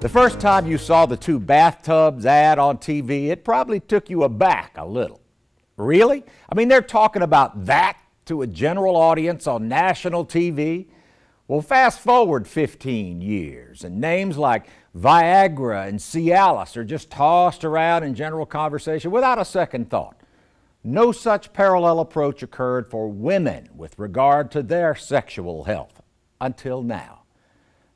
The first time you saw the two bathtubs ad on TV, it probably took you aback a little. Really? I mean, they're talking about that to a general audience on national TV? Well, fast forward 15 years, and names like Viagra and Cialis are just tossed around in general conversation without a second thought. No such parallel approach occurred for women with regard to their sexual health until now.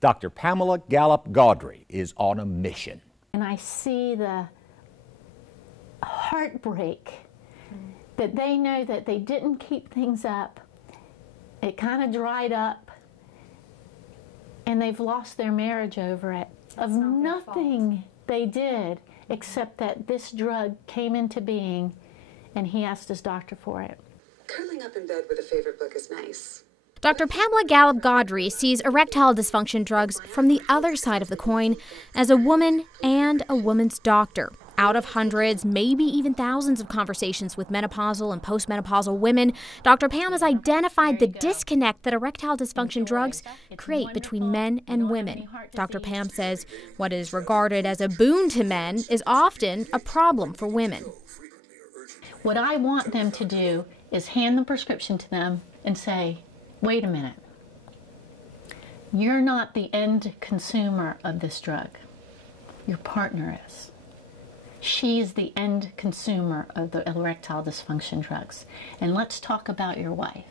Dr. Pamela Gallup-Gaudry is on a mission. And I see the heartbreak that they know that they didn't keep things up. It kind of dried up, and they've lost their marriage over it. Of nothing they did except that this drug came into being, and he asked his doctor for it. Curling up in bed with a favorite book is nice. Dr. Pamela Gallup-Gaudry sees erectile dysfunction drugs from the other side of the coin as a woman and a woman's doctor. Out of hundreds, maybe even thousands of conversations with menopausal and postmenopausal women, Dr. Pam has identified the disconnect that erectile dysfunction drugs create between men and women. Dr. Pam says what is regarded as a boon to men is often a problem for women. What I want them to do is hand the prescription to them and say, wait a minute, you're not the end consumer of this drug. Your partner is. She is the end consumer of the erectile dysfunction drugs. And let's talk about your wife.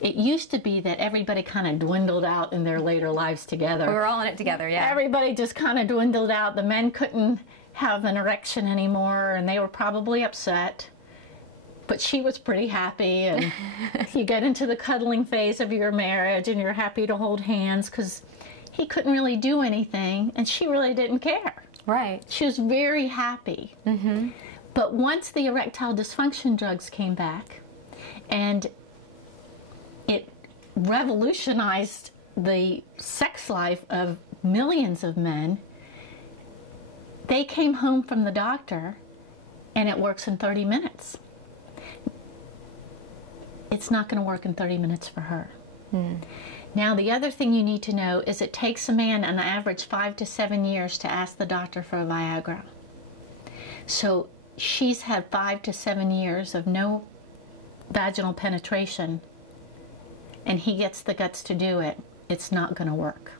It used to be that everybody kind of dwindled out in their later lives together. We were all in it together, yeah. Everybody just kind of dwindled out. The men couldn't have an erection anymore, and they were probably upset. But she was pretty happy, and you get into the cuddling phase of your marriage, and you're happy to hold hands because he couldn't really do anything, and she really didn't care. Right. She was very happy. Mm-hmm. But once the erectile dysfunction drugs came back, and it revolutionized the sex life of millions of men, they came home from the doctor, and it works in 30 minutes. It's not going to work in 30 minutes for her. Now, the other thing you need to know is it takes a man an average 5 to 7 years to ask the doctor for a Viagra. So she's had 5 to 7 years of no vaginal penetration, and he gets the guts to do it. It's not going to work.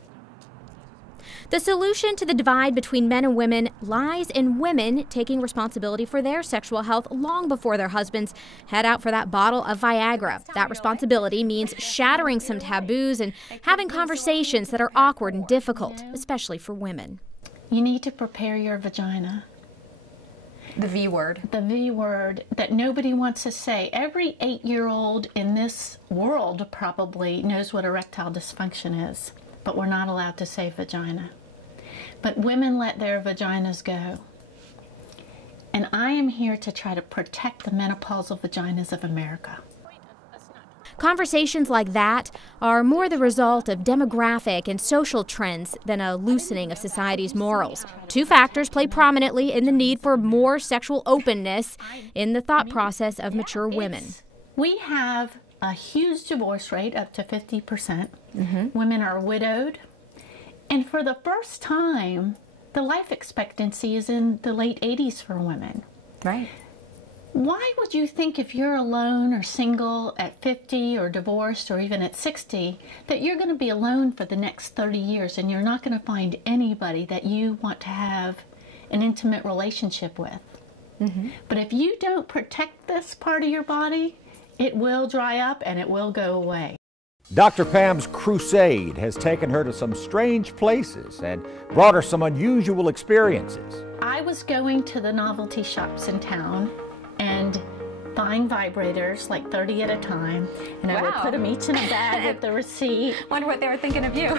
The solution to the divide between men and women lies in women taking responsibility for their sexual health long before their husbands head out for that bottle of Viagra. That responsibility means shattering some taboos and having conversations that are awkward and difficult, especially for women. You need to prepare your vagina. The V word. The V word that nobody wants to say. Every 8-year-old in this world probably knows what erectile dysfunction is, but we're not allowed to say vagina. But women let their vaginas go. And I am here to try to protect the menopausal vaginas of America. Conversations like that are more the result of demographic and social trends than a loosening of society's morals. Two factors play prominently in the need for more sexual openness in the thought process of mature women. We have a huge divorce rate, up to 50%. Mm-hmm. Women are widowed. And for the first time, the life expectancy is in the late 80s for women. Right. Why would you think if you're alone or single at 50 or divorced or even at 60 that you're going to be alone for the next 30 years and you're not going to find anybody that you want to have an intimate relationship with? Mm-hmm. But if you don't protect this part of your body, it will dry up and it will go away. Dr. Pam's crusade has taken her to some strange places and brought her some unusual experiences. I was going to the novelty shops in town and buying vibrators, like 30 at a time, and I would put them each in a bag with the receipt. Wonder what they were thinking of you.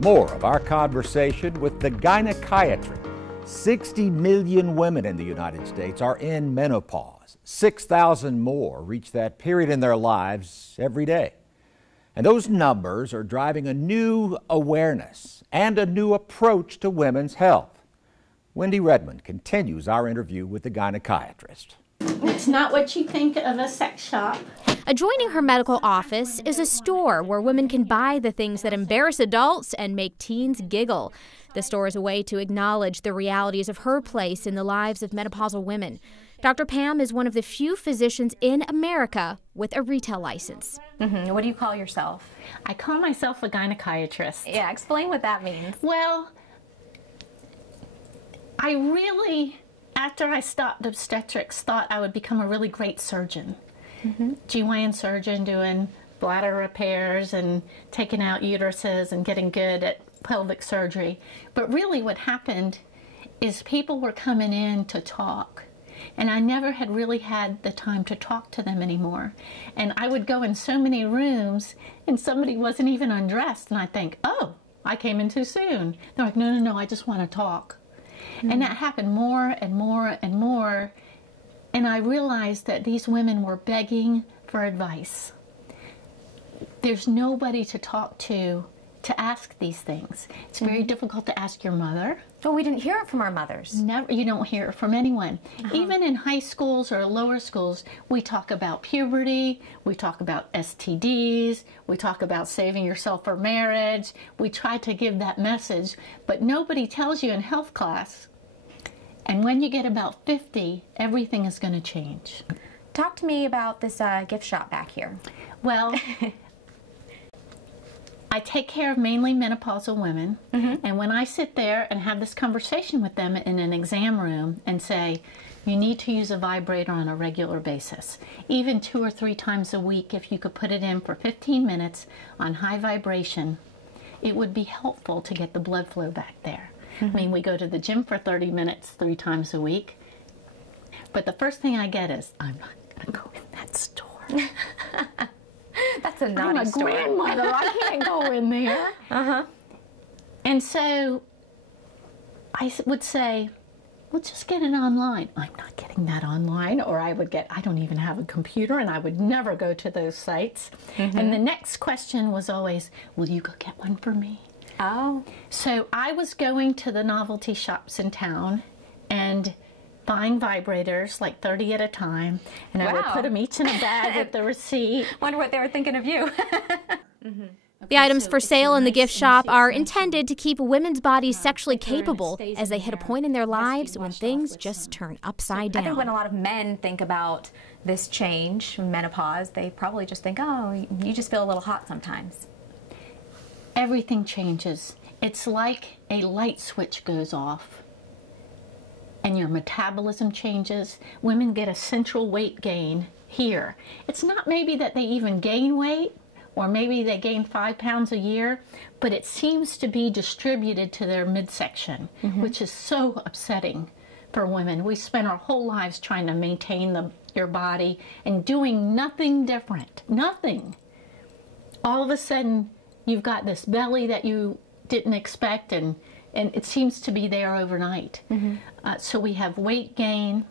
More of our conversation with the gynecologist. 60 million women in the United States are in menopause. 6,000 more reach that period in their lives every day. And those numbers are driving a new awareness and a new approach to women's health. Wendy Redmond continues our interview with the gynecologist. It's not what you think of a sex shop. Adjoining her medical office is a store where women can buy the things that embarrass adults and make teens giggle. The store is a way to acknowledge the realities of her place in the lives of menopausal women. Dr. Pam is one of the few physicians in America with a retail license. What do you call yourself? I call myself a gynecologist. Yeah, explain what that means. Well, I really, after I stopped obstetrics, thought I would become a really great surgeon. GYN surgeon doing bladder repairs and taking out uteruses and getting good at pelvic surgery. But really what happened is people were coming in to talk, and I never had really had the time to talk to them anymore. And I would go in so many rooms and somebody wasn't even undressed, and I'd think, oh, I came in too soon. They're like, no, no, no, I just want to talk. And that happened more and more and more, and I realized that these women were begging for advice. There's nobody to talk to ask these things. It's very difficult to ask your mother. Well, we didn't hear it from our mothers. Never, you don't hear it from anyone. Even in high schools or lower schools, we talk about puberty, we talk about STDs, we talk about saving yourself for marriage. We try to give that message, but nobody tells you in health class. And when you get about 50, everything is going to change. Talk to me about this gift shop back here. Well, I take care of mainly menopausal women, and when I sit there and have this conversation with them in an exam room and say, you need to use a vibrator on a regular basis, even 2 or 3 times a week, if you could put it in for 15 minutes on high vibration, it would be helpful to get the blood flow back there. I mean, we go to the gym for 30 minutes 3 times a week, but the first thing I get is, I'm not going to go in that store. That's a naughty I'm a story. grandmother. I can't go in there. And so I would say, well, just get it online. I'm not getting that online. Or I would get, I don't even have a computer, and I would never go to those sites. And the next question was always, will you go get one for me? Oh. So I was going to the novelty shops in town and buying vibrators, like 30 at a time, and I would put them each in a bag with the receipt. Wonder what they were thinking of you. The items for sale in the gift shop are intended to keep women's bodies sexually capable as they hit a point in their lives when things just turn upside down. I think when a lot of men think about this change, menopause, they probably just think, oh, you just feel a little hot sometimes. Everything changes. It's like a light switch goes off and your metabolism changes. Women get a central weight gain here. It's not maybe that they even gain weight, or maybe they gain 5 pounds a year, but it seems to be distributed to their midsection, which is so upsetting for women. We spend our whole lives trying to maintain your body and doing nothing different. Nothing. All of a sudden, you've got this belly that you didn't expect, and it seems to be there overnight. So we have weight gain,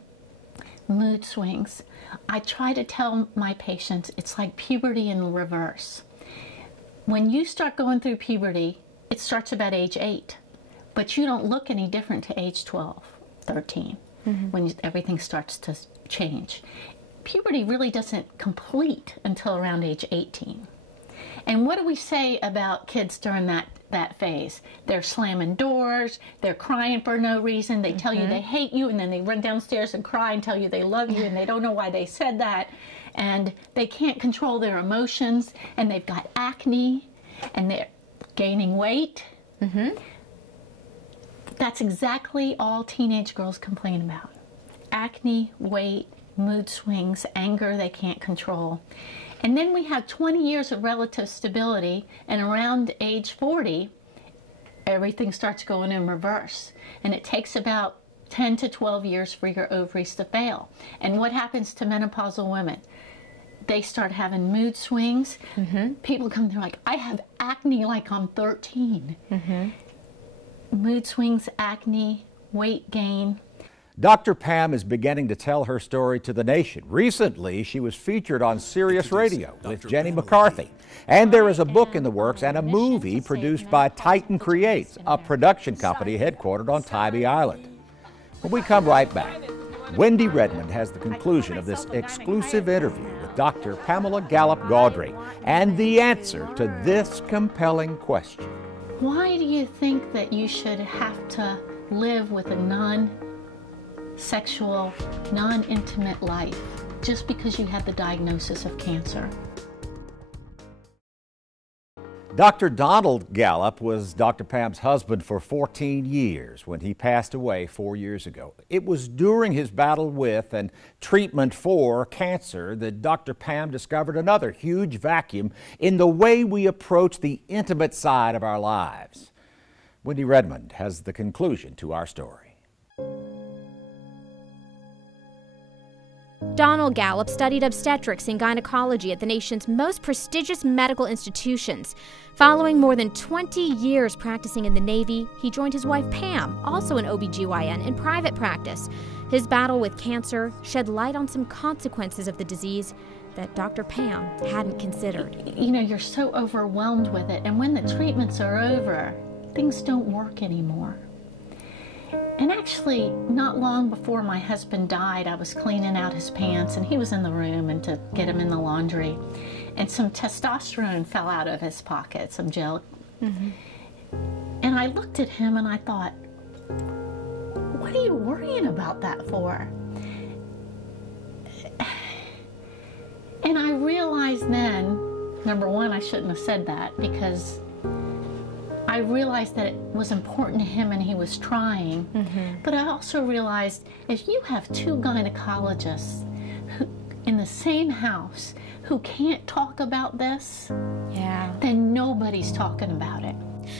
mood swings. I try to tell my patients it's like puberty in reverse. When you start going through puberty, it starts about age 8, but you don't look any different to age 12, 13, when everything starts to change. Puberty really doesn't complete until around age 18. And what do we say about kids during that phase? They're slamming doors, they're crying for no reason, they tell you they hate you, and then they run downstairs and cry and tell you they love you, and they don't know why they said that, and they can't control their emotions, and they've got acne, and they're gaining weight. That's exactly all teenage girls complain about. Acne, weight, mood swings, anger they can't control. And then we have 20 years of relative stability, and around age 40, everything starts going in reverse. And it takes about 10 to 12 years for your ovaries to fail. And what happens to menopausal women? They start having mood swings. People come, they're like, I have acne like I'm 13. Mood swings, acne, weight gain. Dr. Pam is beginning to tell her story to the nation. Recently, she was featured on Sirius Radio with Jenny McCarthy. And there is a book in the works and a movie produced by Titan Creates, a production company headquartered on Tybee Island. When we come right back, Wendy Redmond has the conclusion of this exclusive interview with with Dr. Pamela Gallup-Gaudry and the answer to this compelling question. Why do you think that you should have to live with a non-sexual, non-intimate life just because you had the diagnosis of cancer? Dr. Donald Gallup was Dr. Pam's husband for 14 years when he passed away 4 years ago. It was during his battle with and treatment for cancer that Dr. Pam discovered another huge vacuum in the way we approach the intimate side of our lives. Wendy Redmond has the conclusion to our story. Donald Gallup studied obstetrics and gynecology at the nation's most prestigious medical institutions. Following more than 20 years practicing in the Navy, he joined his wife Pam, also an OBGYN, in private practice. His battle with cancer shed light on some consequences of the disease that Dr. Pam hadn't considered. You know, you're so overwhelmed with it, and when the treatments are over, things don't work anymore. And actually, not long before my husband died, I was cleaning out his pants, and he was in the room and to get him in the laundry. And some testosterone fell out of his pocket, some gel. Mm-hmm. And I looked at him and I thought, what are you worrying about that for? And I realized then, number one, I shouldn't have said that, because I realized that it was important to him and he was trying. Mm-hmm. But I also realized if you have two gynecologists in the same house who can't talk about this, then nobody's talking about it.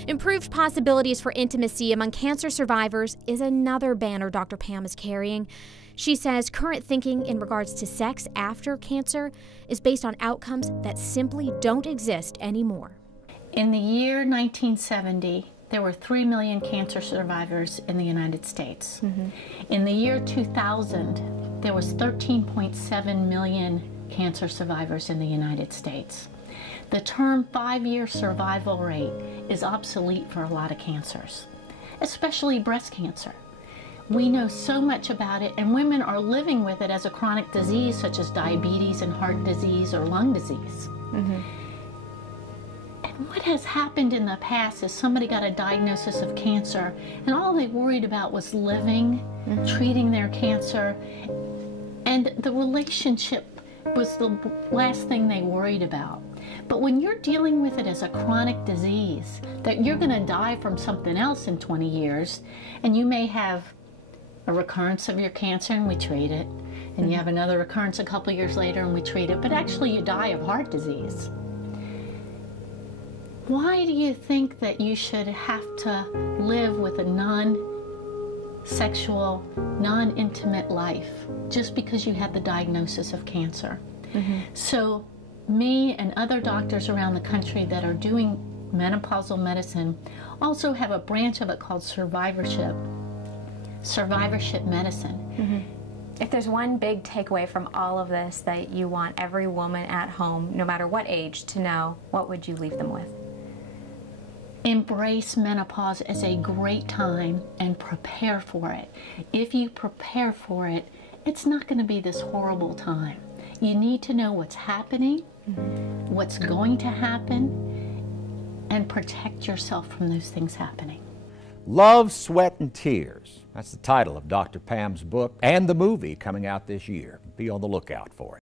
Improved possibilities for intimacy among cancer survivors is another banner Dr. Pam is carrying. She says current thinking in regards to sex after cancer is based on outcomes that simply don't exist anymore. In the year 1970, there were 3 million cancer survivors in the United States. Mm-hmm. In the year 2000, there was 13.7 million cancer survivors in the United States. The term 5-year survival rate is obsolete for a lot of cancers, especially breast cancer. We know so much about it, and women are living with it as a chronic disease such as diabetes and heart disease or lung disease. Mm-hmm. What has happened in the past is somebody got a diagnosis of cancer and all they worried about was living, treating their cancer, and the relationship was the last thing they worried about. But when you're dealing with it as a chronic disease, that you're going to die from something else in 20 years, and you may have a recurrence of your cancer and we treat it, and you have another recurrence a couple years later and we treat it, but actually you die of heart disease. Why do you think that you should have to live with a non-sexual, non-intimate life just because you had the diagnosis of cancer? Mm-hmm. So me and other doctors around the country that are doing menopausal medicine also have a branch of it called survivorship medicine. Mm-hmm. If there's one big takeaway from all of this that you want every woman at home, no matter what age, to know, what would you leave them with? Embrace menopause as a great time and prepare for it. If you prepare for it, it's not going to be this horrible time. You need to know what's happening, what's going to happen, and protect yourself from those things happening. Love, Sweat, and Tears. That's the title of Dr. Pam's book and the movie coming out this year. Be on the lookout for it.